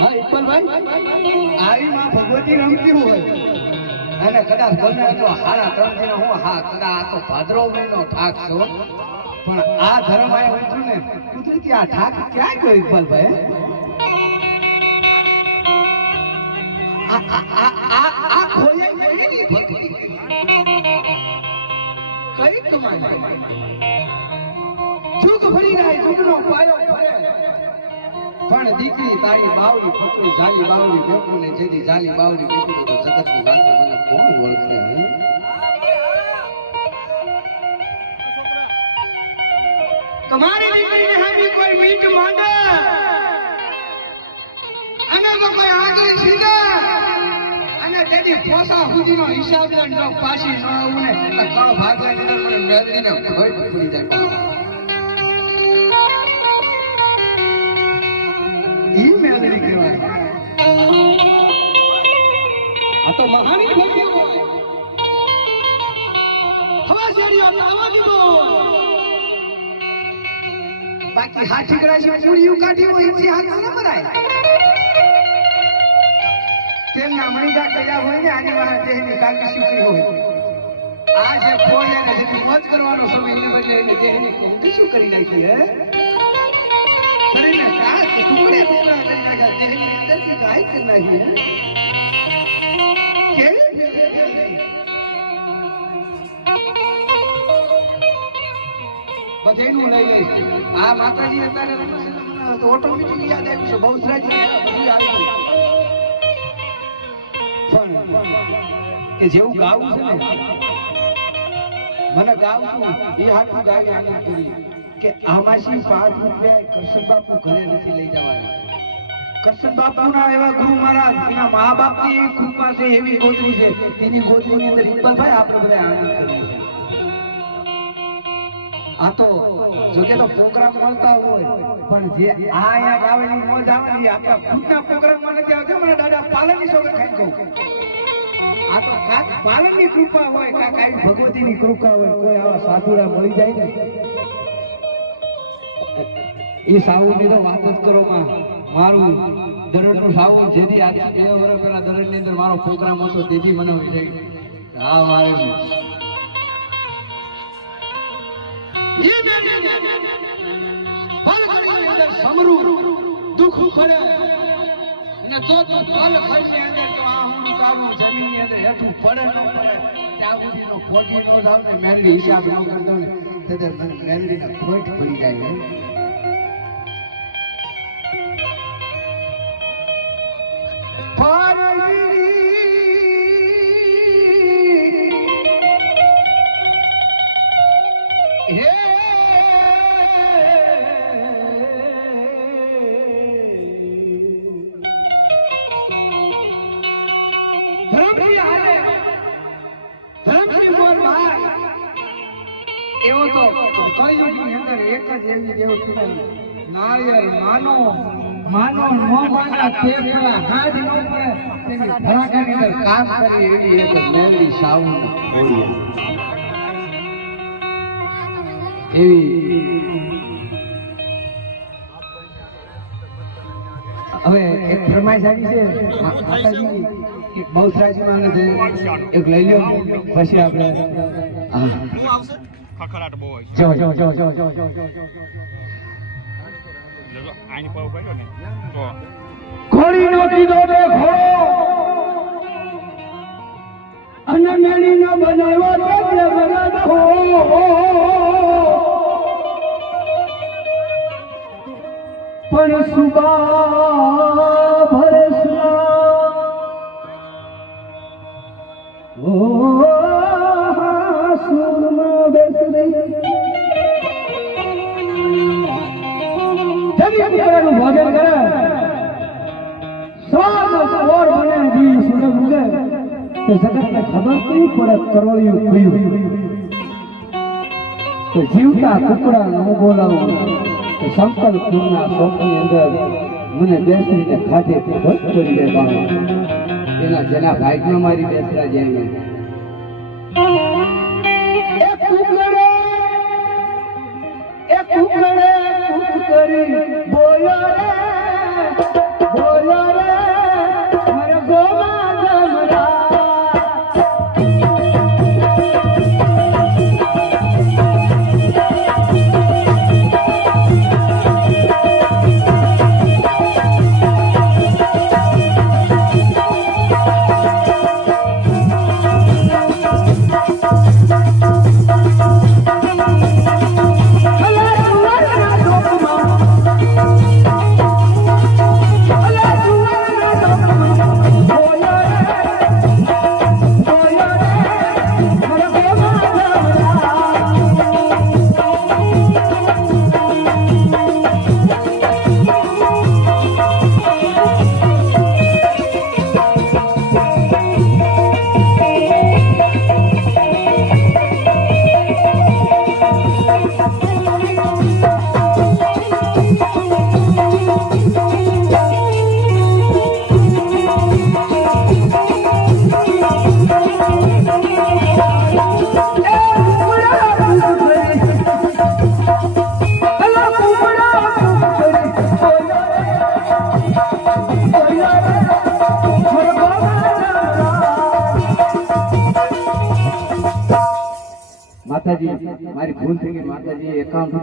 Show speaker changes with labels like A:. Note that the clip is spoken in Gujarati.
A: હા ઇકબાલભાઈ આવી માં હોય. અને કદાચ બને તો હાડા ત્રણ હું, હા, કદાચ આ તો ભાદરવ મહિનો ઠાક છો. પણ આ ધર્મ આય ઉતર્યું ને, કુદરતી આ આ આ આ આ આ ફરી ગઈ ચૂકનો પણ દીકરી તારી બાવરી ફકરી જાલી બાવડી ફેંકું ને જેથી જાલી બાવલી ફેંકું તો જગતની વાત મને કોણ ઓળખે, હે?
B: તમારી દીકરીને હાથી કોઈ મીઠ માંડે? અને તો કોઈ આગળ સીધા અને તેની પોસા સુધીનો હિસાબ લઈને પાછી ન આવું ને
A: એટલે કળ ભાગવાની અંદર મને મેદરીને ભય પકડી જાય. બાકી હાથી કરાશી કાઢી હોય બરાય તેમના મણીગા કર્યા હોય ને આની વાહન દેહની કાકી સુખી હોય. આ જે ફોન જેથી મોજ કરવાનો સમય એને બદલે એને દેહની કોંકી શું કરી નાખી હે? દેહની અંદરથી કાંઈ કરી નાખી હે કેવી ફેરફાર? બધેનું લઈ લઈશ આ બધું આવી કે જેવું ગાવું છે ને, મને ગાવું એ હાથમાં ગાવી આગળ કરી. કે આમાંથી પાંચ રૂપિયા કરશન બાપુ ઘરે નથી લઈ જવાના. કરશન બાપુના એવા ગુરુ મહારાજ, એના મા બાપની એવી કૃપા છે, એવી ગોદરી છે, એની ગોદરીની અંદર ઇકબાલભાઈ આપણે બધા આનંદ કરીએ આ તો જોકે તો પ્રોગ્રામ મળતા હોય, પણ જે આ અહીંયા ગાવાની મોજ આવે એ આપણા ખુદના પ્રોગ્રામમાં નથી આવતી. મને દાદા પાલનની સોગંદ ખાઈ કહું. આ તો કાંક પાલનની કૃપા હોય કાંક આવી ભગવતીની કૃપા હોય, કોઈ આવા સાધુડા મળી જાય ને એ સાવુની તો વાત જ કરો માં. મારું દરડનું સાવું જેથી આજે બે વર્ષ પહેલા દરરોજની અંદર મારો પ્રોગ્રામ હતો, તેથી મને છે. હા, મારે
B: સમરું
A: હિસાબ ન કરતો ને. ખોટ પડી જાય એવો તો કલયુગની અંદર એક જ એવી દેવ છે નાળિયેર માનો માનો નો બાંધા તેકડા હાથ નો પડે, તેની ભરાકાની અંદર કામ કરી એવી એક મેલડી સાવન એવી હવે એક ફરમાઈશ આવી છે માતાજીની, કે બહુચરાજીમાં અને જે એક લઈ લ્યો, પછી આપણે
C: ખખડાટ બહુ હોય છે. એટલે આની પર કર્યો ને તો
B: ઘોડીનો કીધો તો ઘોડો. અને મેળીનો બનાવ્યો તો કે પણ સુબા પુત્રનું ભોજન કરે. જીવતા કુકડા ન બોલાવું. તો સંકલ્પ સ્વપ્નની અંદર મને બેસરીને ખાધે ભટ કરી દે.
A: એના જેના ભાગ્યમાં મારી બેસરા
B: એ કુકડે કુક
A: માતાજી મારી ભૂલ થઈ ગઈ. માતાજી એકાવન